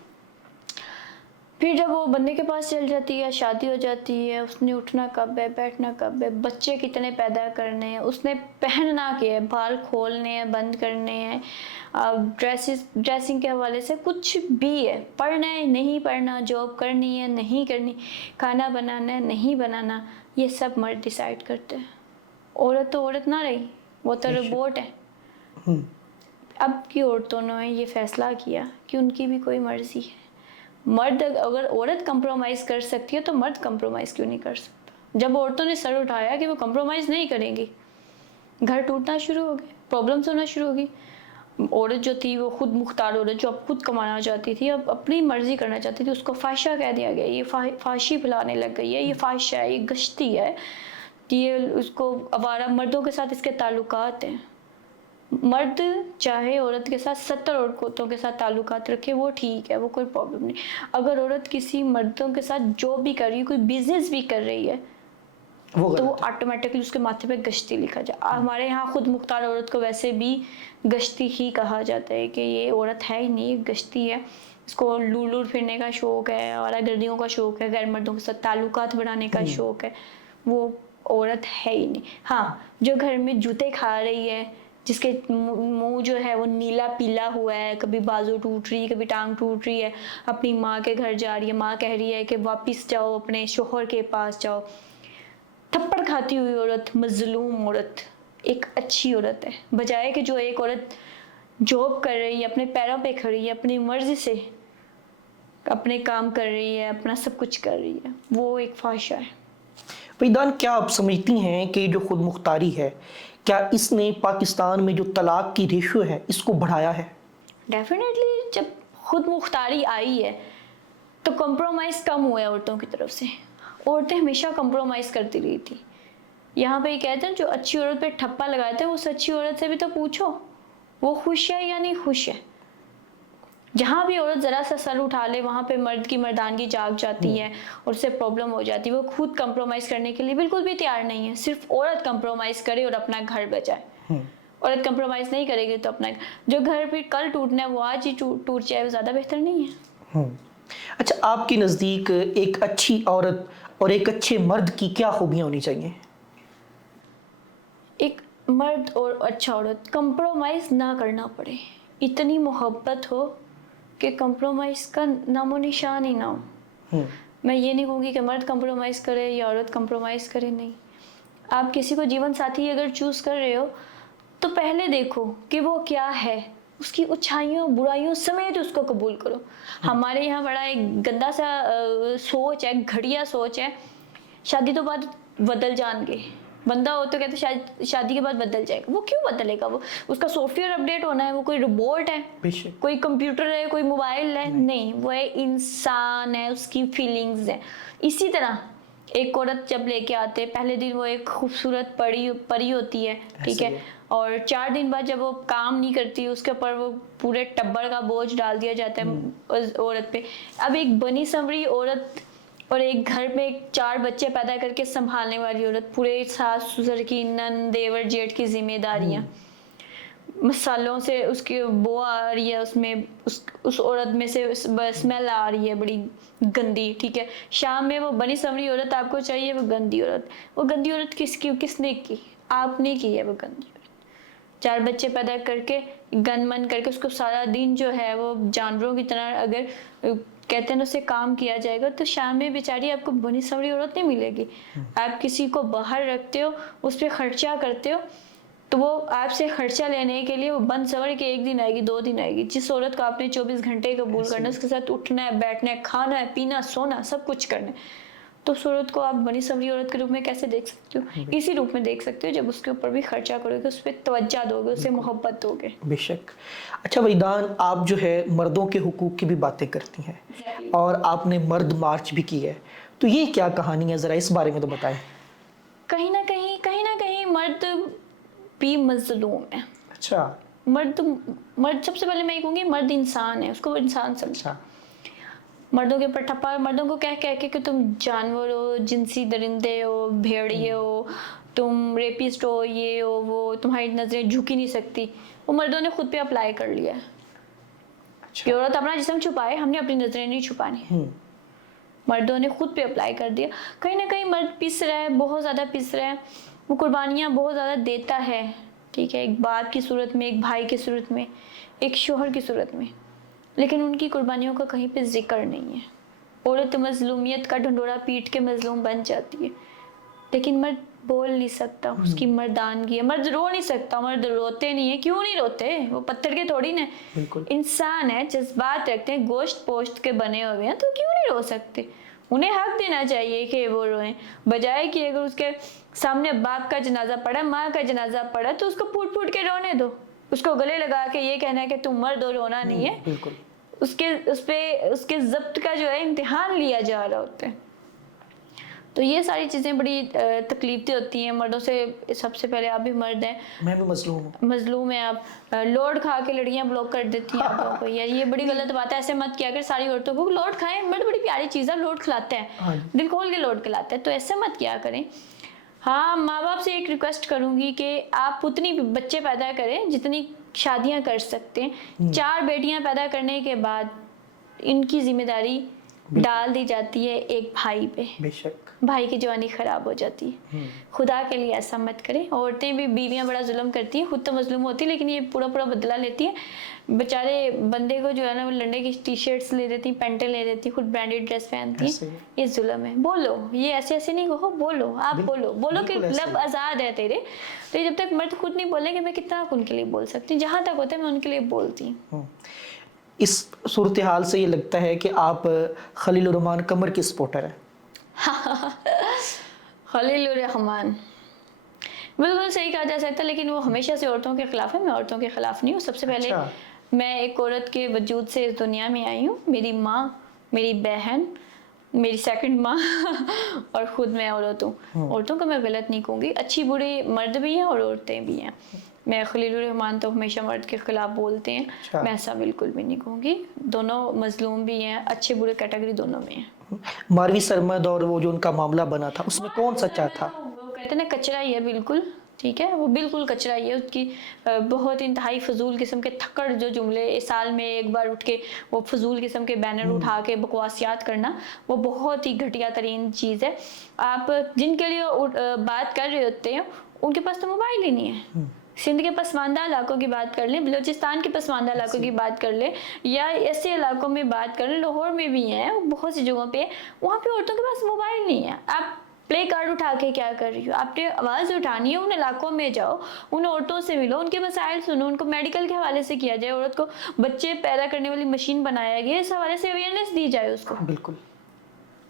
फिर जब वो बंदे के पास चल जाती है, शादी हो जाती है, उसने उठना कब है, बैठना कब है, बच्चे कितने पैदा करने हैं, उसने पहनना क्या है, बाल खोलने हैं, बंद करने हैं, ड्रेसिंग के हवाले से कुछ भी है, पढ़ना है नहीं पढ़ना, जॉब करनी है नहीं करनी, खाना बनाना है नहीं बनाना, ये सब मर्द डिसाइड करते हैं। औरत तो औरत ना रही, वो तो रोबोट है। अब की औरतों ने ये फैसला किया कि उनकी भी कोई मर्जी है। मर्द, अगर औरत कंप्रोमाइज़ कर सकती है तो मर्द कंप्रोमाइज़ क्यों नहीं कर सकता। जब औरतों ने सर उठाया कि वो कंप्रोमाइज़ नहीं करेंगी, घर टूटना शुरू हो गए, प्रॉब्लम्स होना शुरू हो गई। औरत जो थी वो खुद मुख्तार औरत, जो अब खुद कमाना चाहती थी, अब अपनी मर्जी करना चाहती थी, उसको फाहिशा कह दिया गया। ये फाशी फैलाने लग गई है, ये फाहिशा है, ये गश्ती है, ये उसको आवारा मर्दों के साथ इसके ताल्लुकात हैं। मर्द चाहे औरत के साथ 70 औरतों के साथ ताल्लुकात रखे, वो ठीक है, वो कोई प्रॉब्लम नहीं। अगर औरत किसी मर्दों के साथ जॉब भी कर रही है, कोई बिजनेस भी कर रही है, तो वो ऑटोमेटिकली उसके माथे पे गश्ती लिखा जाए। हमारे यहाँ खुद मुख्तार औरत को वैसे भी गश्ती ही कहा जाता है कि ये औरत है ही नहीं, गश्ती है। इसको लूर फिरने का शौक है, आवारागर्दियों का शौक है, गैर मर्दों के साथ ताल्लुकात बनाने का शौक है, वो औरत है ही नहीं। हाँ, जो घर में जूते खा रही है, जिसके मुंह जो है वो नीला पीला हुआ है, कभी बाजू टूट रही है, कभी टांग टूट रही है, अपनी माँ के घर जा रही है, माँ कह रही है कि वापस जाओ, अपने शोहर के पास जाओ, थप्पड़ खाती हुई औरत, मजलूम औरत एक अच्छी औरत है, बजाय कि जो एक औरत जॉब कर रही है, अपने पैरों पे खड़ी है, अपनी मर्जी से अपने काम कर रही है, अपना सब कुछ कर रही है, वो एक फाहिशा है। वहीदान, क्या आप समझती हैं कि जो खुद मुख्तारी है, क्या इसने पाकिस्तान में जो तलाक की रेशो है इसको बढ़ाया है? डेफिनेटली, जब खुद मुख्तारी आई है तो कॉम्प्रोमाइज़ कम हुआ है औरतों की तरफ से। औरतें हमेशा कॉम्प्रोमाइज़ करती रही थी। यहाँ पे ये कहते हैं जो अच्छी औरत पे ठप्पा लगाते हैं, वो सच्ची औरत से भी तो पूछो वो खुश है या नहीं खुश है। जहाँ भी औरत ज़रा सा सर उठा ले, वहाँ पे मर्द की मर्दानगी जाग जाती है और उससे प्रॉब्लम हो जाती है। वो खुद कंप्रोमाइज़ करने के लिए बिल्कुल भी तैयार नहीं है। सिर्फ औरत कंप्रोमाइज़ करे और अपना घर बचाए। औरत कंप्रोमाइज़ नहीं करेगी तो अपना जो घर पे कल टूटना है वो आज ही टूट जाए, वो ज़्यादा बेहतर नहीं है। अच्छा, आपके नज़दीक एक अच्छी औरत और एक अच्छे मर्द की क्या खूबियाँ होनी चाहिए? एक मर्द और अच्छा औरत कंप्रोमाइज़ ना करना पड़े, इतनी मोहब्बत हो कि कंप्रोमाइज़ का नामो निशान ही ना हो। मैं ये नहीं कहूँगी कि मर्द कंप्रोमाइज़ करे या औरत कंप्रोमाइज़ करे, नहीं। आप किसी को जीवन साथी अगर चूज़ कर रहे हो तो पहले देखो कि वो क्या है, उसकी अच्छाइयों बुराइयों समेत उसको कबूल करो। हमारे यहाँ बड़ा एक गंदा सा सोच है, घटिया सोच है, शादी तो बाद बदल जाएंगे। बंदा हो तो कहते शादी के बाद बदल जाएगा। वो क्यों बदलेगा? वो उसका सॉफ्टवेयर अपडेट होना है, वो कोई रोबोट है, कोई कंप्यूटर है, कोई मोबाइल है? नहीं, वो है इंसान है, उसकी फीलिंग्स है। इसी तरह एक औरत जब लेके आते हैं, पहले दिन वो एक खूबसूरत परी होती है, ठीक है, और 4 दिन बाद जब वो काम नहीं करती, उसके ऊपर वो पूरे टब्बर का बोझ डाल दिया जाता है उस औरत पे। अब एक बनी संवरी औरत और एक घर में 4 बच्चे पैदा करके संभालने वाली औरत, पूरे सास ससुर की, नन देवर जेठ की जिम्मेदारियां, मसालों से उसकी बो आ रही है, उसमें उस औरत में से स्मेल आ रही है बड़ी गंदी, ठीक है। शाम में वो बनी संवरी औरत आपको चाहिए, वो गंदी औरत। वो गंदी औरत किसने की? आपने की है वो गंदी औरत। 4 बच्चे पैदा करके गन-मन करके उसको सारा दिन जो है वो जानवरों की तरह अगर कहते हैं ना उससे काम किया जाएगा, तो शाम में बेचारी आपको बनी संवरी औरत नहीं मिलेगी। आप किसी को बाहर रखते हो, उस पर खर्चा करते हो, तो वो आपसे खर्चा लेने के लिए वो बन सवर के 1 दिन आएगी, 2 दिन आएगी। जिस औरत को आपने 24 घंटे कबूल करना है, उसके साथ उठना है, बैठना है, खाना है, पीना, सोना, सब कुछ करना है, तो उस औरत को आप बनी संवरी औरत के रूप में कैसे देख सकते हो? इसी रूप में देख सकते हो जब उसके ऊपर भी खर्चा करोगे, उस पर तवज्जो दोगे, उससे मोहब्बत दोगे। बेशक। अच्छा वहीदान, आप जो है मर्दों के हुकूक की भी बातें करती हैं Exactly. और आपने मर्द मार्च भी की है, तो ये क्या कहानी है, ज़रा इस बारे में तो बताएं। कहीं ना कहीं मर्द भी मजलूम है। अच्छा। मर्द मर्द सबसे पहले मैं ये कहूँगी, मर्द इंसान है, उसको इंसान समझा। मर्दों के ऊपर ठप्पा, मर्दों को कह कह के कि तुम जानवर हो, जिनसी दरिंदे हो, भेड़िए हो, तुम रेपिस्ट हो, ये हो वो, तुम्हारी नजरें झुक ही नहीं सकती, वो मर्दों ने खुद पे अप्लाई कर लिया है। कि औरत अपना जिस्म छुपाए, हमने अपनी नजरें नहीं छुपानी। मर्दों ने खुद पे अप्लाई कर दिया। कहीं ना कहीं मर्द पिस रहा है, बहुत ज़्यादा पिस रहा है, वो कुर्बानियाँ बहुत ज़्यादा देता है, ठीक है, एक बाप की सूरत में, एक भाई की सूरत में, एक शोहर की सूरत में, लेकिन उनकी कुर्बानियों का कहीं पे जिक्र नहीं है। औरत मजलूमियत का ढंडोरा पीट के मजलूम बन जाती है, लेकिन मर्द बोल नहीं सकता, उसकी मर्दानगी है। मर्द रो नहीं सकता, मर्द रोते नहीं है। क्यों नहीं रोते? वो पत्थर के थोड़ी ना, इंसान है, जज्बात रखते हैं, गोश्त पोश्त के बने हुए हैं, तो क्यों नहीं रो सकते? उन्हें हक देना चाहिए कि वो रोएं, बजाय कि अगर उसके सामने बाप का जनाजा पड़ा, माँ का जनाजा पड़ा, तो उसको फूट फूट के रोने दो। उसको गले लगा के ये कहना है कि तुम मर्द हो, रोना नहीं है, उसके जब्त का जो है इम्तिहान लिया जा रहा होता है। तो ये सारी चीज़ें बड़ी तकलीफें होती हैं मर्दों से। सबसे पहले आप भी मर्द हैं, मैं भी मजलूम है आप। लोड खा के लड़कियां ब्लॉक कर देती हैं आप लोगों को, यार ये बड़ी गलत बात है, ऐसे मत किया कर। सारी औरतों को लोड खाएं, मर्द बड़ी प्यारी चीज़ है, लोड खिलाते हैं, दिल खोल के लोड खिलाते हैं, तो ऐसे मत किया करें। हाँ, माँ बाप से एक रिक्वेस्ट करूंगी कि आप उतनी बच्चे पैदा करें जितनी शादियां कर सकते हैं। 4 बेटियां पैदा करने के बाद इनकी जिम्मेदारी डाल दी जाती है एक भाई पे। बेशक। भाई की जवानी खराब हो जाती है। खुदा के लिए ऐसा मत करें। औरतें भी, बीवियां बड़ा जुल्म करती हैं, खुद तो मजलूम होती है, लेकिन ये पूरा बदला लेती है। बेचारे बंदे को जो है ना, वो लंडे की टी शर्ट्स ले देती, पैंटें ले देती, खुद ब्रांडेड ड्रेस पहनती है। ये जुल्म है। बोलो, ये ऐसे नहीं कहो, बोलो, आप बोलो कि लब आज़ाद है तेरे। तो जब तक मर्द खुद नहीं बोलेंगे, मैं कितना उनके लिए बोल सकती हूँ? जहाँ तक होता है मैं उनके लिए बोलती हूँ। इस सूरत हाल से ये लगता है कि आप खलील रहमान कमर की सपोर्टर हैं। खलील रहमान बिल्कुल सही कहा जा सकता है, लेकिन वो हमेशा से औरतों के खिलाफ है। मैं औरतों के खिलाफ नहीं हूँ। सबसे पहले मैं एक औरत के वजूद से इस दुनिया में आई हूँ। मेरी माँ, मेरी बहन, मेरी सेकंड माँ और खुद मैं औरत हूँ। औरतों को मैं गलत नहीं कहूँगी, अच्छी बुरी मर्द भी हैं और औरतें भी हैं। मैं खलील रहमान तो हमेशा मर्द के खिलाफ बोलते हैं, मैं ऐसा बिल्कुल भी नहीं कहूँगी। दोनों मजलूम भी हैं, अच्छे बुरे कैटेगरी दोनों में हैं। मारवी सरमद और वो जो उनका मामला बना था, उसमें कौन सच्चा था? वो कहते हैं ना, कचरा ही है बिल्कुल, ठीक है, वो बिल्कुल कचरा ही है। उसकी बहुत इंतहाई फजूल किस्म के थक्कड़ जो जुमले, साल में एक बार उठ के वो फजूल किस्म के बैनर उठा के बकवासियात करना, वो बहुत ही घटिया तरीन चीज़ है। आप जिनके लिए बात कर रहे होते हैं, उनके पास तो मोबाइल ही नहीं है। सिंध के पसमानदा इलाकों की बात कर लें, बलूचिस्तान के पसमानदा इलाकों की बात कर लें, या ऐसे इलाकों में बात कर लें, लाहौर में भी हैं, बहुत सी जगहों पे, वहाँ पे औरतों के पास मोबाइल नहीं है। आप प्ले कार्ड उठा के क्या कर रही हो? आपने आवाज़ उठानी है, उन इलाकों में जाओ, उन औरतों से मिलो, उनके मसाइल सुनो, उनको मेडिकल के हवाले से किया जाए, औरत को बच्चे पैदा करने वाली मशीन बनाया गया, इस हवाले से अवेयरनेस दी जाए उसको। बिल्कुल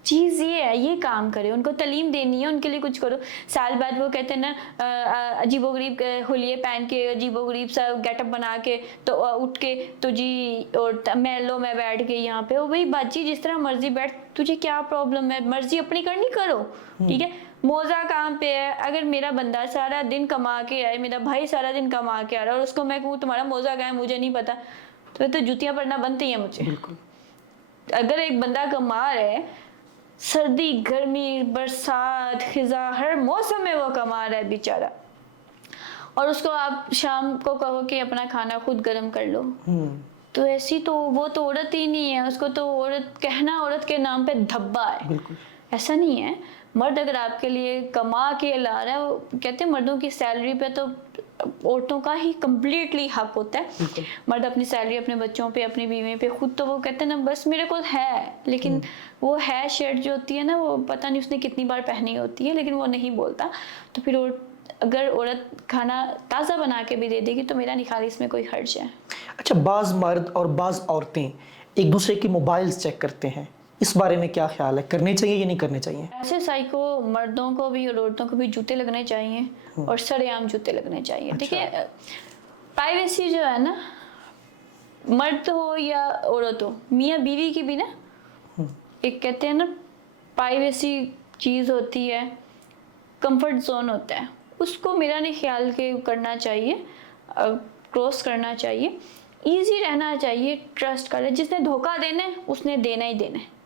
चीज़ ये है, ये काम करे, उनको तालीम देनी है, उनके लिए कुछ करो। साल बाद वो कहते हैं ना, अजीबोगरीब हुलिये पहन के, अजीबोगरीब सा गेटअप बना के, तो उठ के तो जी, और महलों में बैठ के यहाँ पे, ओ भाई बाजी जिस तरह मर्जी बैठ, तुझे क्या प्रॉब्लम है? मर्जी अपनी करनी करो, ठीक है। मौजा काम पे है, अगर मेरा बंदा सारा दिन कमा के आए, मेरा भाई सारा दिन कमा के आ रहा है, और उसको मैं कहूँ तुम्हारा मौजा क्या है मुझे नहीं पता, तो जूतियाँ पड़ना बनती हैं मुझे। अगर एक बंदा कमा रहा है, सर्दी, गर्मी, बरसात, खिजा, हर मौसम में वो कमा रहा है बेचारा, और उसको आप शाम को कहो कि अपना खाना खुद गर्म कर लो, तो ऐसी तो वो तो औरत ही नहीं है। उसको तो औरत कहना औरत के नाम पे धब्बा है। ऐसा नहीं है। मर्द अगर आपके लिए कमा के ला रहा है, कहते हैं मर्दों की सैलरी पे तो औरतों का ही कंप्लीटली हक होता है। मर्द अपनी सैलरी अपने बच्चों पे, अपनी बीवी पे खुद तो वो कहते हैं ना, बस मेरे को है, लेकिन वो है शर्ट जो होती है ना, वो पता नहीं उसने कितनी बार पहनी होती है, लेकिन वो नहीं बोलता। तो फिर अगर औरत खाना ताज़ा बना के भी दे देगी तो मेरा नहीं ख्याल इसमें कोई हर्ज है। अच्छा, बाज़ मर्द और बाज़ औरतें एक दूसरे की मोबाइल्स चेक करते हैं, इस बारे में क्या ख्याल है, करने चाहिए या नहीं करने चाहिए? ऐसे साइको मर्दों को भी और औरतों को भी जूते लगने चाहिए और सरेआम जूते लगने चाहिए। अच्छा। देखिए, प्राइवेसी जो है ना, मर्द हो या औरत हो, मियाँ बीवी की भी ना, एक कहते हैं ना, प्राइवेसी चीज़ होती है, कंफर्ट जोन होता है, उसको मेरा नहीं ख्याल के करना चाहिए, क्रॉस करना चाहिए। इजी रहना चाहिए, ट्रस्ट कर ले, जिसने धोखा देना है उसने देना ही देना है।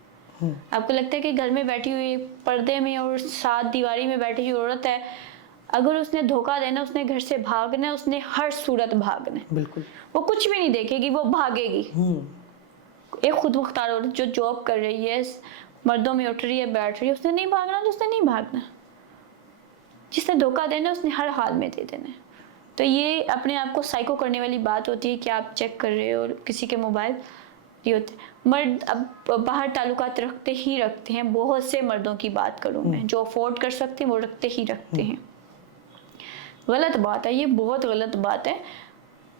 आपको लगता है कि घर में बैठी हुई पर्दे में और सात दीवारी में बैठी हुई औरत है, अगर उसने धोखा देना, उसने घर से भागना है, उसने हर सूरत भागना है। बिल्कुल। वो कुछ भी नहीं देखेगी, वो भागेगी। एक खुद मुख्तार औरत जो जॉब कर रही है, मर्दों में उठ रही है, बैठ रही है, उसने नहीं भागना तो उसने नहीं भागना। जिसने धोखा देना उसने हर हाल में दे देना है। तो ये अपने आप को साइको करने वाली बात होती है कि आप चेक कर रहे हो और किसी के मोबाइल ये होते हैं। मर्द अब बाहर ताल्लुकात रखते ही रखते हैं, बहुत से मर्दों की बात करूं मैं, जो अफोर्ड कर सकते हैं वो रखते ही रखते हैं। गलत बात है, ये बहुत गलत बात है।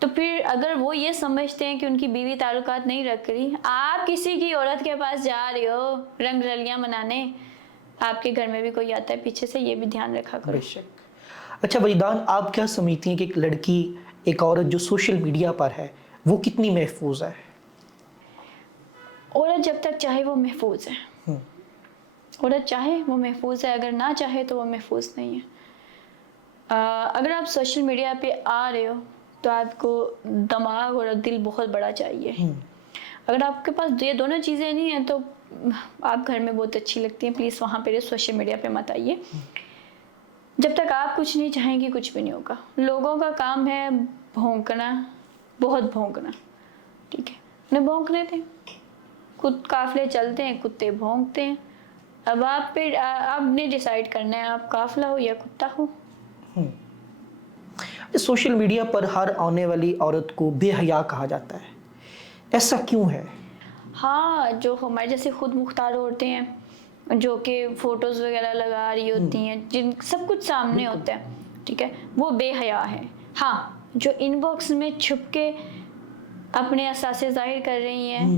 तो फिर अगर वो ये समझते हैं कि उनकी बीवी ताल्लुकात नहीं रख रही, आप किसी की औरत के पास जा रहे हो रंग रलियां मनाने, आपके घर में भी कोई आता है पीछे से, ये भी ध्यान रखा करो। बेशक। अच्छा वजीदान, आप क्या समझती हैं कि एक लड़की, एक औरत जो सोशल मीडिया पर है, वो कितनी महफूज है? औरत जब तक चाहे वो महफूज है। औरत चाहे वो महफूज है, अगर ना चाहे तो वो महफूज नहीं है। अगर आप सोशल मीडिया पे आ रहे हो तो आपको दिमाग और दिल बहुत बड़ा चाहिए। अगर आपके पास ये दोनों चीज़ें नहीं हैं तो आप घर में बहुत अच्छी लगती हैं, प्लीज़ वहाँ पे सोशल मीडिया पे मत आइए। जब तक आप कुछ नहीं चाहेंगे कुछ भी नहीं होगा। लोगों का काम है भौंकना, बहुत भौंकना, ठीक है, उन्हें भौंकने दें। खुद काफिले चलते हैं, कुत्ते भौंकते हैं। अब आपने डिसाइड करना है आप काफिला हो या कुत्ता हो। सोशल मीडिया पर हर आने वाली औरत को बेहया कहा जाता है, ऐसा क्यों है? हाँ, जो हमारे जैसे खुद मुख्तार औरतें हैं, जो कि फोटोज वगैरह लगा रही होती हैं, जिन सब कुछ सामने होता है, ठीक है, वो बेहया है। हाँ, जो इनबॉक्स में छुप के अपने एहसास जाहिर कर रही हैं,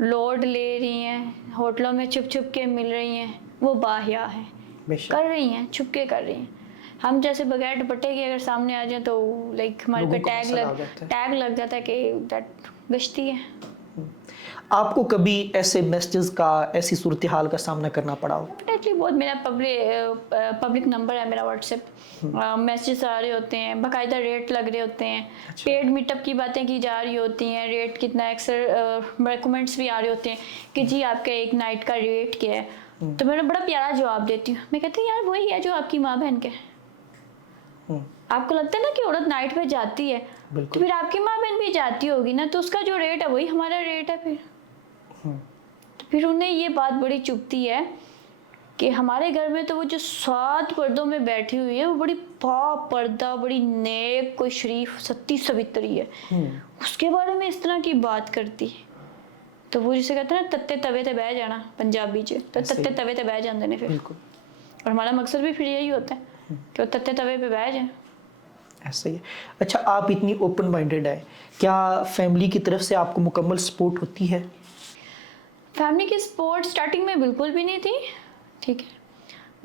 लोड ले रही हैं, होटलों में छुप छुप के मिल रही हैं, वो बाहया है। कर रही हैं, छुप के कर रही हैं। हम जैसे बगैर दुपट्टे के अगर सामने आ जाए तो लाइक हमारे पे टैग लग जाता है कि दैट गश्ती है। आपको कभी ऐसे मैसेजेस का, ऐसी सूरत हाल का सामना करना पड़ा हो? डेफिनेटली बहुत। मेरा पब्लिक नंबर है मेरा व्हाट्सएप, मैसेजेस आ रहे होते हैं, बाकायदा रेट लग रहे होते हैं। अच्छा। पेड मीटअप की बातें की जा रही होती हैं, रेट कितना, अक्सर रिकमेंड्स भी आ रहे होते हैं कि जी आपका एक नाइट का रेट क्या है। तो मैं बड़ा प्यारा जवाब देती हूँ, मैं कहती हूँ यार वही है जो आपकी माँ बहन के। आपको लगता है ना कि औरत नाइट पे जाती है, तो फिर आपकी माँ बहन भी जाती होगी ना, तो उसका जो रेट है वही हमारा रेट है। तो फिर उन्हें ये बात बड़ी चुभती है कि हमारे घर में तो वो जो 7 पर्दों में बैठी हुई है वो बड़ी पर्दा, बड़ी नेक, कोई शरीफ सत्ती सवित्री है, उसके बारे में इस तरह की बात करती है। तो वो जिसे कहते हैं ना तत्ते तवे ते बह जाना पंजाबी च, तो तत्ते तवे ते बह जाते हैं फिर। और हमारा मकसद भी फिर यही होता है कि वो तत्ते तवे पे बह जाए। ऐसा ही है। अच्छा, आप इतनी ओपन माइंडेड है, क्या फैमिली की तरफ से आपको मुकम्मल सपोर्ट होती है? फैमिली की सपोर्ट स्टार्टिंग में बिल्कुल भी नहीं थी, ठीक है,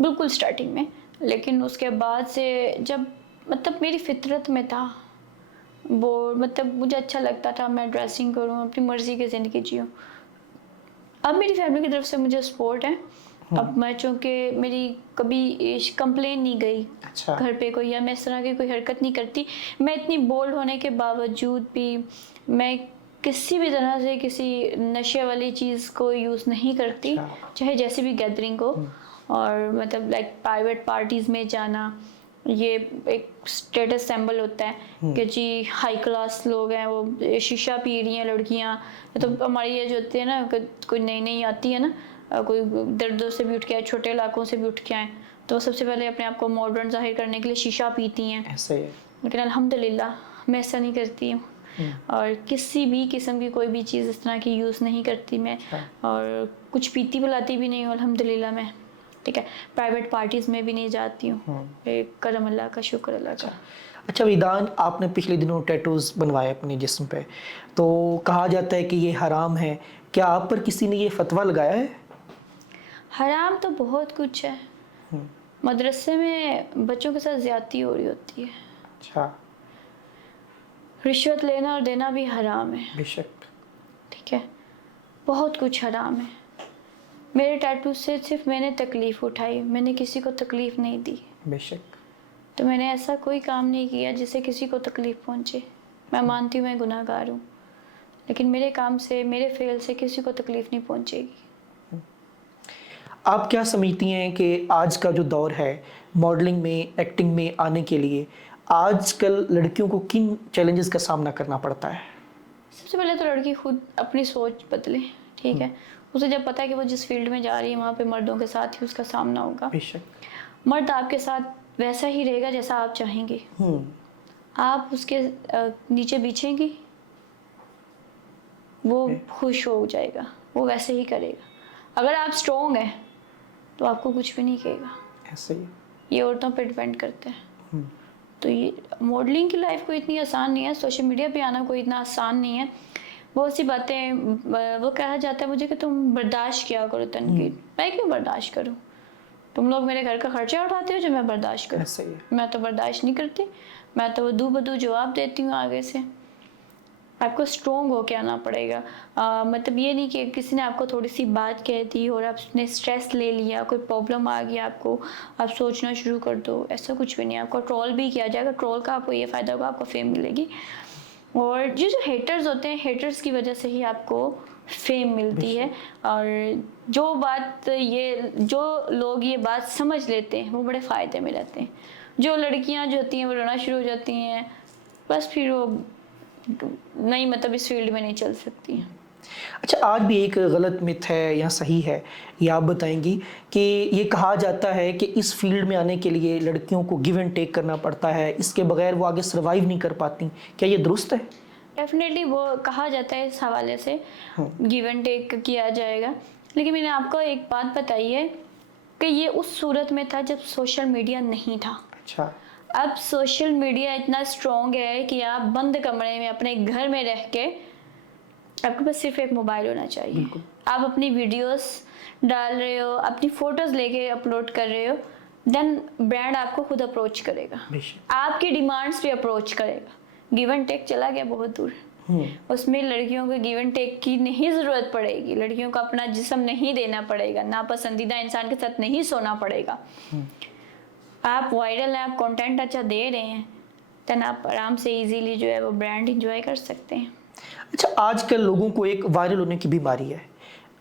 बिल्कुल स्टार्टिंग में। लेकिन उसके बाद से जब मतलब मेरी फितरत में था वो, मतलब मुझे अच्छा लगता था मैं ड्रेसिंग करूँ, अपनी मर्जी की ज़िंदगी जीऊँ। अब मेरी फैमिली की तरफ से मुझे सपोर्ट है। अब मैं चूँकि मेरी कभी कंप्लेन नहीं गई अच्छा। घर पे कोई, या मैं इस तरह की कोई हरकत नहीं करती। मैं इतनी बोल्ड होने के बावजूद भी मैं किसी भी तरह से किसी नशे वाली चीज़ को यूज़ नहीं करती, चाहे जैसी भी गैदरिंग हो। और मतलब लाइक प्राइवेट पार्टीज़ में जाना, ये एक स्टेटस सिंबल होता है कि जी हाई क्लास लोग हैं, वो शीशा पी रही हैं लड़कियां। तो हमारी एज होती है ना, कोई नई नई आती है ना, कोई दर्दों से भी उठ के आए, छोटे इलाकों से भी उठ के आए, तो सबसे पहले अपने आप को मॉडर्न जाहिर करने के लिए शीशा पीती हैं। ऐसे है। लेकिन अल्हम्दुलिल्लाह मैं ऐसा नहीं करती हूँ, और किसी भी किस्म की कोई भी चीज़ इस तरह की यूज़ नहीं करती मैं, और कुछ पीती बुलाती भी नहीं हूँ अल्हम्दुलिल्लाह मैं, ठीक है। प्राइवेट पार्टीज़ में भी नहीं जाती हूँ, एक करम अल्लाह का, शुक्र अल्लाह का। अच्छा वेदांत, आपने पिछले दिनों टैटूज बनवाए अपने जिस्म पे, तो कहा जाता है कि ये हराम है। क्या आप पर किसी ने ये फतवा लगाया है? हराम तो बहुत कुछ है। मदरसे में बच्चों के साथ ज्यादती हो रही होती है। अच्छा। रिश्वत लेना और देना भी हराम है। बेशक। ठीक है, बहुत कुछ हराम है। मेरे टैटू से सिर्फ मैंने तकलीफ उठाई, मैंने किसी को तकलीफ नहीं दी। बेशक। तो मैंने ऐसा कोई काम नहीं किया जिससे किसी को तकलीफ पहुंचे। मैं मानती हूँ मैं गुनाहगार हूँ, लेकिन मेरे काम से, मेरे फेल से किसी को तकलीफ नहीं पहुंचेगी। आप क्या समझती हैं कि आज का जो दौर है मॉडलिंग में, एक्टिंग में आने के लिए, आजकल लड़कियों को किन चैलेंजेस का सामना करना पड़ता है? सबसे पहले तो लड़की खुद अपनी सोच बदले। ठीक है, उसे जब पता है कि वो जिस फील्ड में जा रही है वहाँ पे मर्दों के साथ ही उसका सामना होगा। बेशक। मर्द आपके साथ वैसा ही रहेगा जैसा आप चाहेंगे। आप उसके नीचे बिछेंगी, वो खुश हो जाएगा, वो वैसे ही करेगा। अगर आप स्ट्रोंग हैं तो आपको कुछ भी नहीं कहेगा। ऐसे ही। ये औरतों पे डिपेंड करते हैं। तो ये मॉडलिंग की लाइफ कोई इतनी आसान नहीं है, सोशल मीडिया पे आना कोई इतना आसान नहीं है। बहुत सी बातें वो कहा जाता है मुझे कि तुम बर्दाश्त किया करो तनकीद। मैं क्यों बर्दाश्त करूं? तुम लोग मेरे घर का खर्चा उठाते हो जो मैं बर्दाश्त करूं? ऐसे ही है। मैं तो बर्दाश्त नहीं करती। मैं तो वदू बदू जवाब देती हूँ आगे से। आपको स्ट्रोंग होके आना पड़ेगा। मतलब ये नहीं कि किसी ने आपको थोड़ी सी बात कह दी और आपने स्ट्रेस ले लिया, कोई प्रॉब्लम आ गई आपको, आप सोचना शुरू कर दो। ऐसा कुछ भी नहीं है। आपको ट्रोल भी किया जाएगा, ट्रोल का आपको ये फ़ायदा होगा, आपको फेम मिलेगी। और ये जो हेटर्स होते हैं, हेटर्स की वजह से ही आपको फेम मिलती है। और जो लोग ये बात समझ लेते हैं वो बड़े फ़ायदे में रहते हैं। जो लड़कियां जो होती हैं वो रोना शुरू हो जाती हैं, बस फिर वो नहीं, मतलब इस फील्ड में नहीं चल सकती हैं। अच्छा, आज भी एक गलत मिथ है या सही है, ये आप बताएंगी कि ये कहा जाता है कि इस फील्ड में आने के लिए लड़कियों को गिव एंड टेक करना पड़ता है, इसके बगैर वो आगे सर्वाइव नहीं कर पाती। क्या ये दुरुस्त है? डेफिनेटली वो कहा जाता है, इस हवाले से गिव एंड टेक किया जाएगा। लेकिन मैंने आपको एक बात बताई है कि ये उस सूरत में था जब सोशल मीडिया नहीं था। अच्छा। अब सोशल मीडिया इतना स्ट्रॉन्ग है कि आप बंद कमरे में अपने घर में रह के, आपके पास सिर्फ एक मोबाइल होना चाहिए। आप अपनी वीडियोस डाल रहे हो, अपनी फोटोज लेके अपलोड कर रहे हो, देन ब्रांड आपको खुद अप्रोच करेगा, आपकी डिमांड्स पे अप्रोच करेगा। गिव एंड टेक चला गया बहुत दूर। उसमें लड़कियों को गिव एंड टेक की नहीं ज़रूरत पड़ेगी। लड़कियों को अपना जिस्म नहीं देना पड़ेगा, नापसंदीदा इंसान के साथ नहीं सोना पड़ेगा। आप वायरल हैं, आप कंटेंट अच्छा दे रहे हैं, देन आप आराम से इजीली जो है वो ब्रांड इंजॉय कर सकते हैं। अच्छा, आजकल लोगों को एक वायरल होने की बीमारी है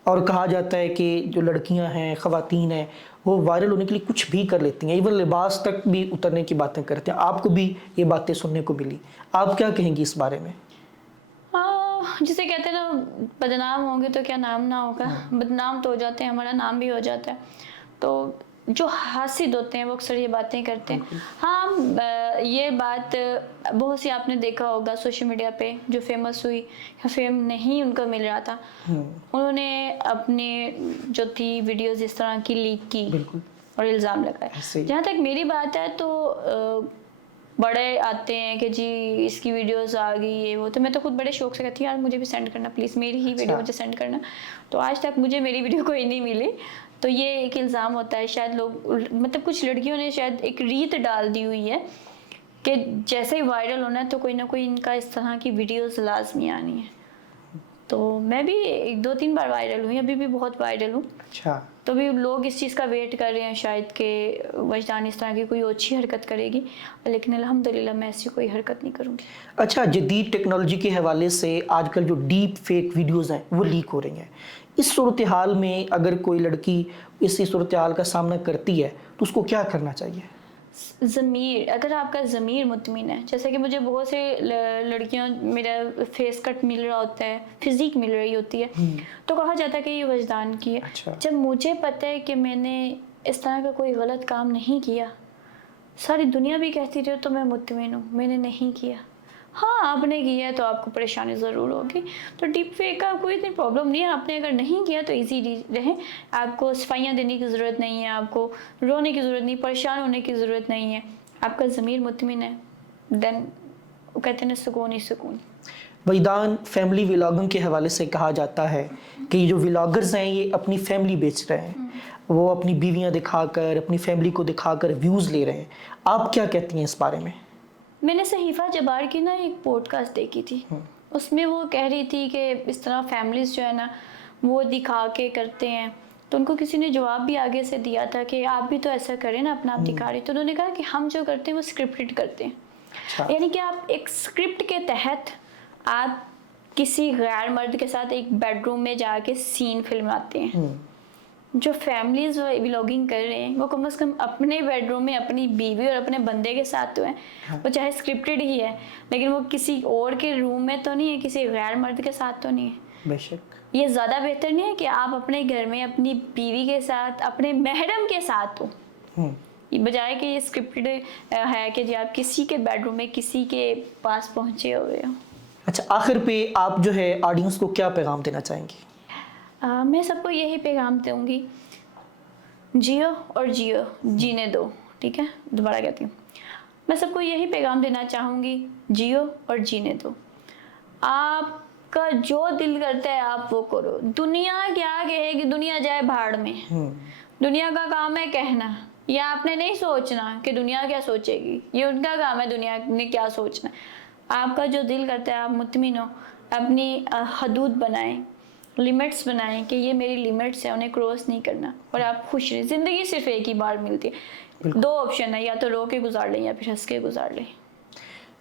और कहा जाता है कि जो लड़कियां हैं, ख़वातीन हैं, वो वायरल होने के लिए कुछ भी कर लेती हैं, इवन लिबास तक भी उतरने की बातें करते हैं। आपको भी ये बातें सुनने को मिली, आप क्या कहेंगी इस बारे में? जिसे कहते हैं ना, बदनाम होंगे तो क्या नाम ना होगा। बदनाम तो हो जाते हैं, हमारा नाम भी हो जाता है। तो जो हासिद होते हैं वो अक्सर ये बातें करते हैं। हाँ, ये बात बहुत सी आपने देखा होगा सोशल मीडिया पे, जो फेमस हुई या फेम नहीं उनको मिल रहा था, उन्होंने अपने जो थी वीडियोस इस तरह की लीक की और इल्ज़ाम लगाए। जहाँ तक मेरी बात है तो बड़े आते हैं कि जी इसकी वीडियोस आ गई ये वो, तो मैं तो खुद बड़े शौक से कहती हूँ यार मुझे भी सेंड करना प्लीज़, मेरी ही वीडियो मुझे सेंड करना। तो आज तक मुझे मेरी वीडियो कोई नहीं मिली। तो ये एक इल्ज़ाम होता है, शायद लोग, मतलब कुछ लड़कियों ने शायद एक रीत डाल दी हुई है कि जैसे ही वायरल होना है तो कोई ना कोई इनका इस तरह की वीडियोस लाजमी आनी है। तो मैं भी 1-2-3 बार वायरल हुई, अभी भी बहुत वायरल हूँ। अच्छा। तो भी लोग इस चीज़ का वेट कर रहे हैं शायद कि वजदान इस तरह की कोई अच्छी हरकत करेगी, लेकिन अल्हम्दुलिल्लाह मैं ऐसी कोई हरकत नहीं करूँगी। अच्छा, जदीद टेक्नोलॉजी के हवाले से आजकल जो डीप फेक वीडियोज़ हैं वो लीक हो रही हैं। इस सूरत हाल में अगर कोई लड़की इसी सूरत हाल का सामना करती है तो उसको क्या करना चाहिए? ज़मीर, अगर आपका ज़मीर मुतमिन है, जैसे कि मुझे बहुत से लड़कियां, मेरा फेस कट मिल रहा होता है, फिजिक मिल रही होती है, तो कहा जाता है कि ये वजदान की है। अच्छा। जब मुझे पता है कि मैंने इस तरह का कोई गलत काम नहीं किया, सारी दुनिया भी कहती रही तो मैं मुतमिन हूँ, मैंने नहीं किया। हाँ, आपने किया है तो आपको परेशानी ज़रूर होगी। तो डीप फेक का कोई इतनी प्रॉब्लम नहीं है। आपने अगर नहीं किया तो इजी रहें, आपको सफाइयाँ देने की ज़रूरत नहीं है, आपको रोने की ज़रूरत नहीं, परेशान होने की ज़रूरत नहीं है। आपका ज़मीर मुतमिन है, देन वो कहते हैं ना, सुकून ही सुकून। वहीदान, फैमिली व्लॉगिंग के हवाले से कहा जाता है कि ये जो व्लॉगर्स हैं ये अपनी फैमिली बेच रहे हैं, वो अपनी बीवियां दिखाकर, अपनी फैमिली को दिखाकर व्यूज़ ले रहे हैं। आप क्या कहती हैं इस बारे में? मैंने सहीफा जबार की ना एक पॉडकास्ट देखी थी, उसमें वो कह रही थी कि इस तरह फैमिलीज जो है ना वो दिखा के करते हैं, तो उनको किसी ने जवाब भी आगे से दिया था कि आप भी तो ऐसा करें ना, अपना आप दिखा रहे। तो उन्होंने कहा कि हम जो करते हैं वो स्क्रिप्टेड करते हैं। अच्छा। यानी कि आप एक स्क्रिप्ट के तहत आप किसी गैर मर्द के साथ एक बेडरूम में जाके सीन फिल्माते हैं। जो फैमिलीज व्लॉगिंग कर रहे हैं वो कम से कम अपने बेडरूम में अपनी बीवी और अपने बंदे के साथ तो है। वो चाहे स्क्रिप्टेड ही है, लेकिन वो किसी और के रूम में तो नहीं है, किसी गैर मर्द के साथ तो नहीं है। बेशक। ये ज़्यादा बेहतर नहीं है कि आप अपने घर में अपनी बीवी के साथ, अपने महरम के साथ हो, बजाय कि ये स्क्रिप्टेड है कि जी आप किसी के बेडरूम में किसी के पास पहुंचे हुए हो। अच्छा, आखिर पे आप जो है ऑडियंस को क्या पैगाम देना चाहेंगी? मैं सबको यही पैगाम दूंगी, जियो और जियो, जीने दो। ठीक है, दोबारा कहती हूँ, मैं सबको यही पैगाम देना चाहूँगी, जियो और जीने दो। आपका जो दिल करता है आप वो करो। दुनिया क्या कहेगी, दुनिया जाए भाड़ में। दुनिया का काम है कहना, या आपने नहीं सोचना कि दुनिया क्या सोचेगी, ये उनका काम है दुनिया ने क्या सोचना। आपका जो दिल करता है आप मुतमिन हो, अपनी हदूद बनाएं, लिमिट्स बनाएं कि ये मेरी लिमिट्स है, उन्हें क्रॉस नहीं करना, और आप खुश रहें। ज़िंदगी सिर्फ एक ही बार मिलती है, दो ऑप्शन है, या तो रो के गुजार लें या फिर हंस के गुजार लें।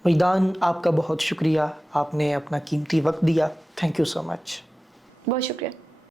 वहीदान, आपका बहुत शुक्रिया, आपने अपना कीमती वक्त दिया। Thank you so much. बहुत शुक्रिया।